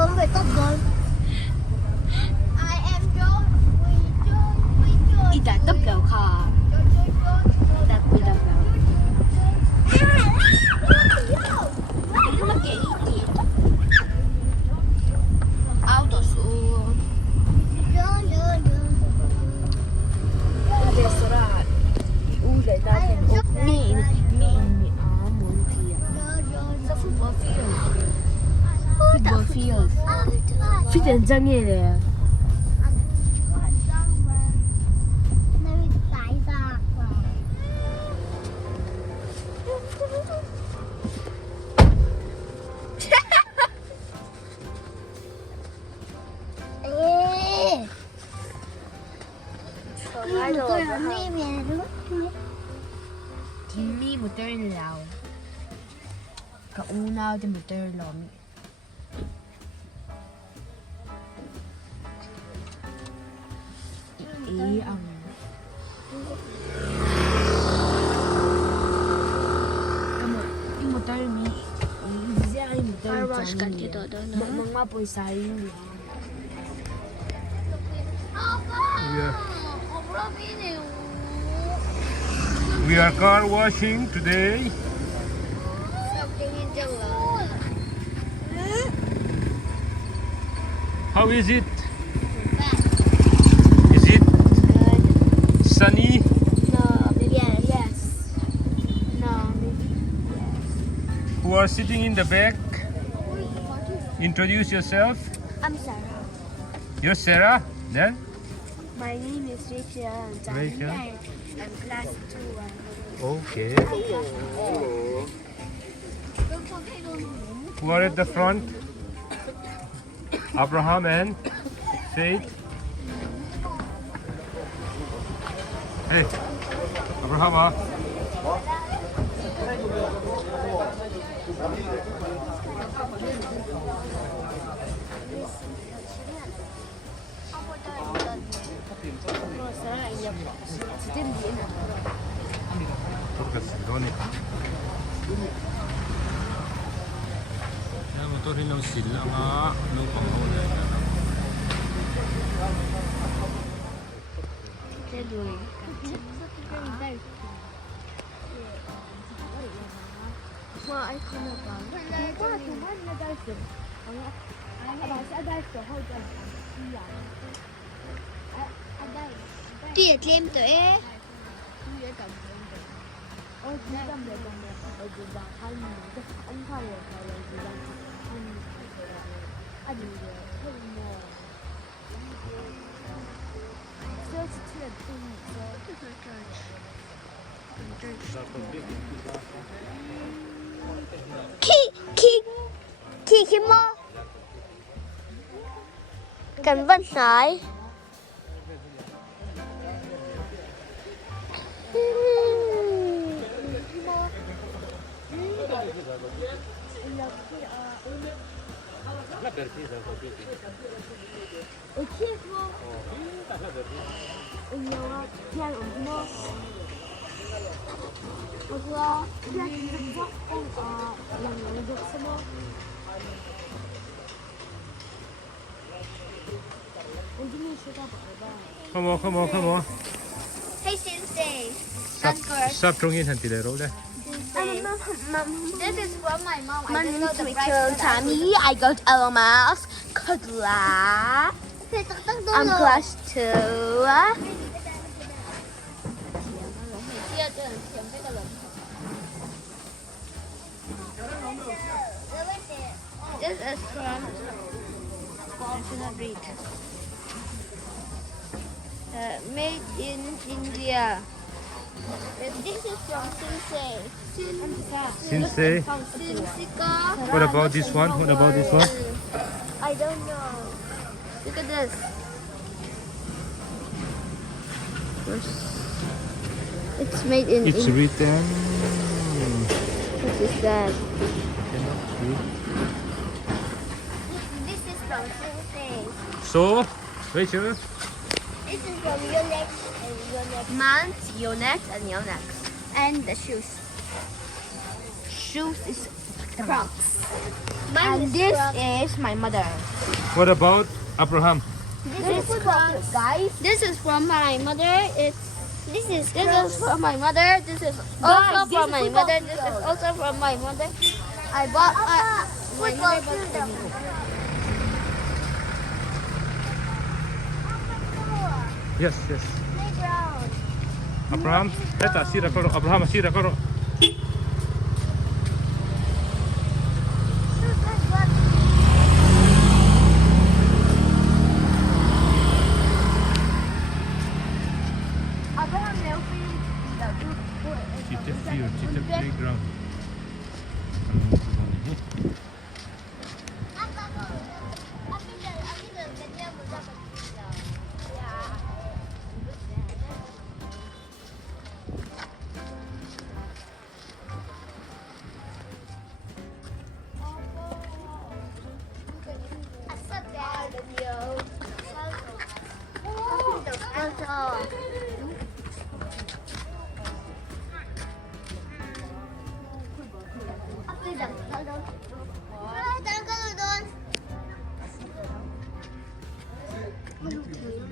hướng về tóc rồi. Ý đã tóc đầu khờ. Đã tóc đầu. Nó kể gì? Áo đồ su. Restaurant. Ule dati. Mi muốn thì. Sao football field? Football field. Fit 현장이래. Timmy một tơi lào. Cả u nào thì một tơi lò. Ý ang một tơi mi. Ý ra một tơi chán. Mga boy saying. Yeah. We are car washing today. How is it? Is it sunny? No, yes. No, yes. Who are sitting in the back? Introduce yourself. I'm Sarah. You're Sarah. Then? My name is Rachel. Rachel. I'm class 2. Okay. Who are at the front? Abraham and Faith. Hey, Abraham. Motor rin ng sila nga nung panghuli na lang. Tiệt thêm tới. Khi mơ Cần Vân nói Come on, come on, come on. Hey Sensei. Stop drawing hand below there. This is from my mom. My I name just is know the Rachel price. Tammy. I go to LMS class. I'm class 2. This is from National Breed. Made in India. This is from Sensei. Sensei. From Sensei. What about this one? What about this one? I don't know. Look at this. It's made in It's India. written. What is that? Cannot read. This is from Sensei. So, Rachel, This is from Yonex and Yonex. Mans, Yonex, and Yonex. And the shoes. Shoes is Crocs. And is this Crocs. is my mother. What about Abraham? This is from guys. This is from my mother. This is from my mother. This is also Guys, from this my is mother. football This is field. also from my mother. I bought my mother bought for me. Yes, yes. Playground. Abraham, eta sira karo. Abraham sira karo. Abraham never played Chicha field, chicha playground. Anong gusto niyo?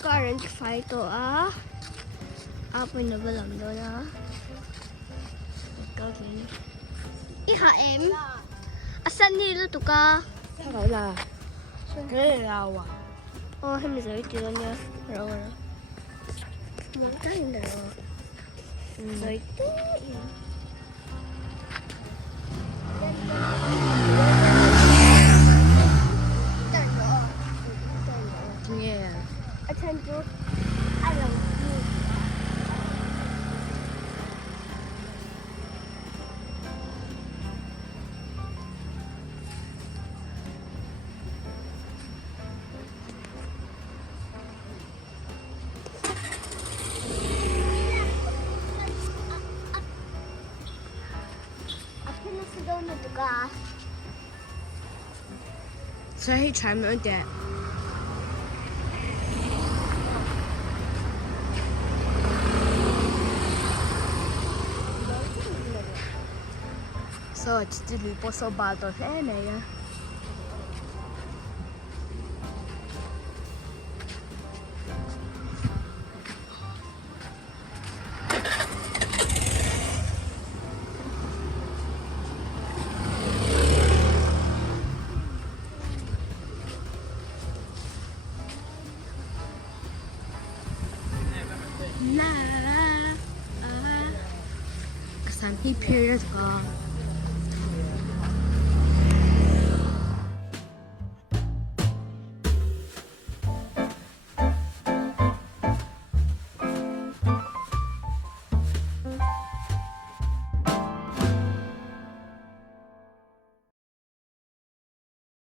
Current fight to apa na ba lang doon Iha em. Asan nilo to ka? Wala. Kaya lawa. Oh, hemi sa ito niya. Rawa. Mga tayo na rawa. So ito. Yeah. Asan to? Alam. So he chimed on that. So it's still possible battle yeah. La la Kasan he period